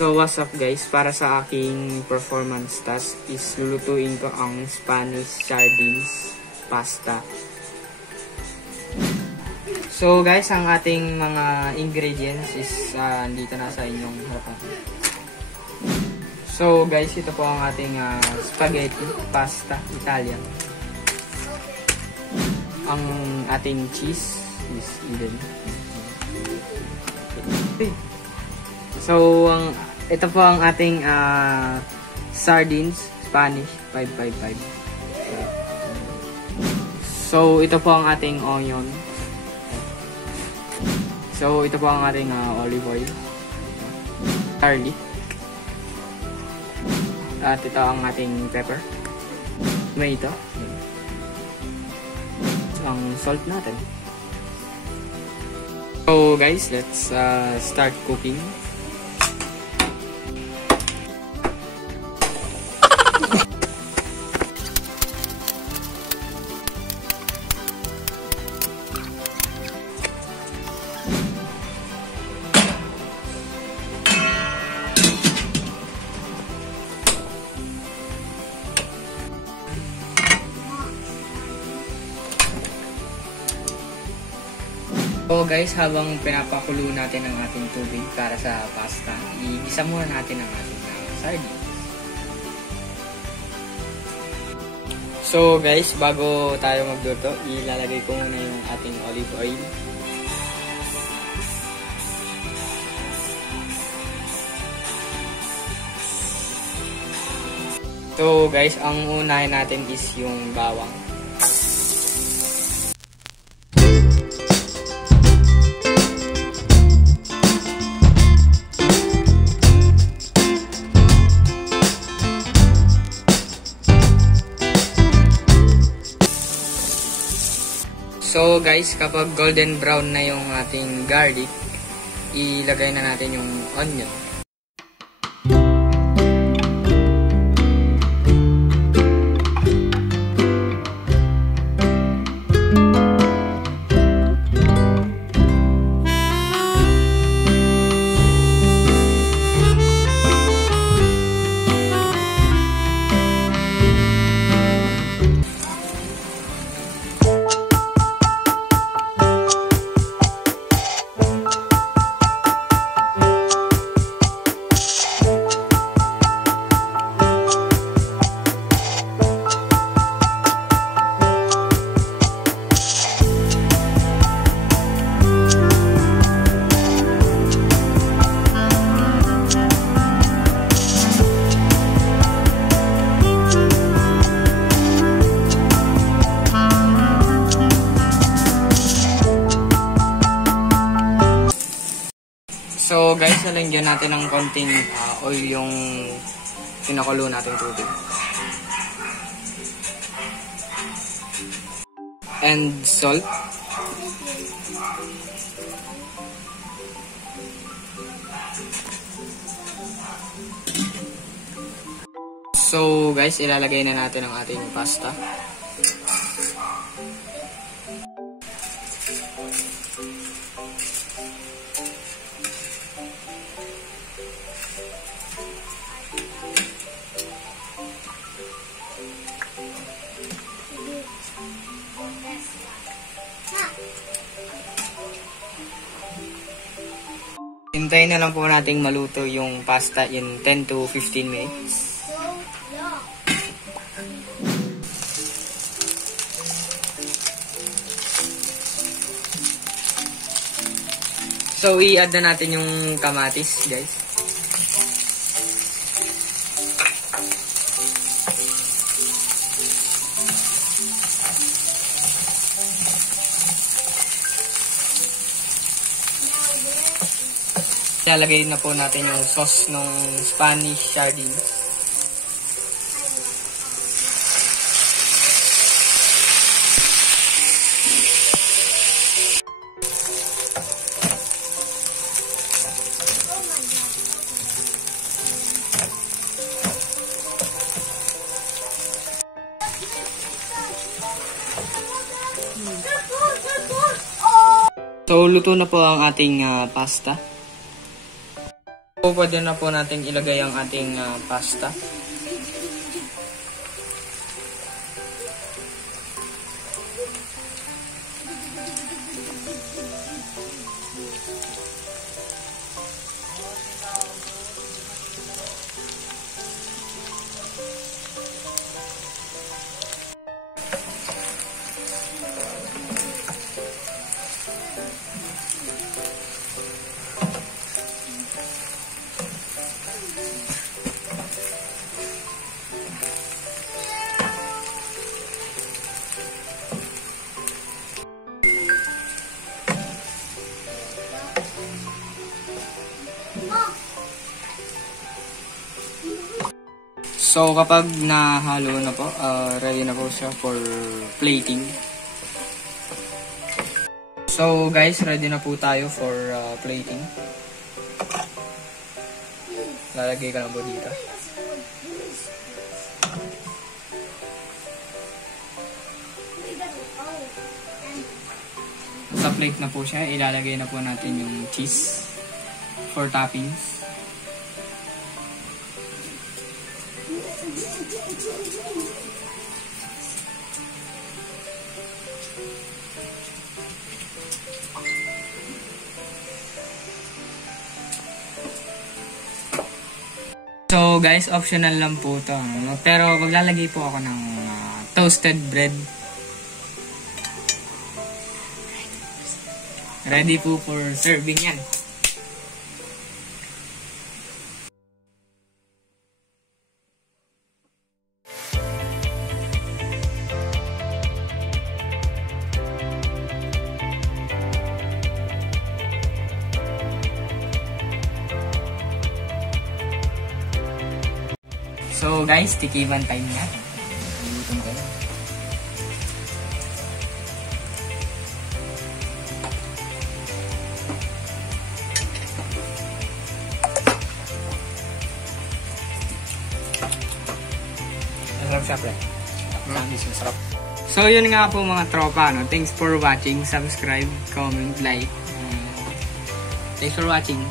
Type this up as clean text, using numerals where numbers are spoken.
So what's up guys, para sa aking performance task is lulutuin ko ang Spanish sardines pasta. So guys, ang ating mga ingredients is dito na sa inyong harapan. So guys, ito po ang ating spaghetti pasta Italian. Ang ating cheese is Eden. So ito po ang ating sardines Spanish 555. So ito po ang ating onion. So ito po ang ating olive oil, garlic, at ito ang ating pepper, tomato, ang salt natin. So guys, let's start cooking. So guys, habang pinapakulo natin ang ating tubig para sa pasta, igisa muna natin ang ating sardines. So guys, bago tayo magluto, ilalagay ko muna yung ating olive oil. So guys, ang unahin natin is yung bawang. So guys, kapag golden brown na yung ating garlic, ilagay na natin yung onion. So guys, nalagyan natin ng konting oil yung pinakulo natin tubig. And salt. So guys, ilalagay na natin ang ating pasta. Hintayin na lang po nating maluto yung pasta in 10 to 15 minutes. So i-add na natin yung kamatis, guys. Ilalagay na po natin yung sauce ng Spanish sardines. So luto na po ang ating pasta. So, pwede na po natin ilagay ang ating pasta. So, kapag nahalo na po, ready na po siya for plating. So, guys, ready na po tayo for plating. Lalagay ka lang po dito. Sa plate na po siya, ilalagay na po natin yung cheese for toppings. So guys, optional lang po to. Pero maglalagay po ako ng toasted bread. Ready po for serving yan. So guys, tikiman time na. Luto ko na. Masarap siya, pre. Masarap. So yun nga po mga tropa, no? Thanks for watching. Subscribe, comment, like. Thanks for watching.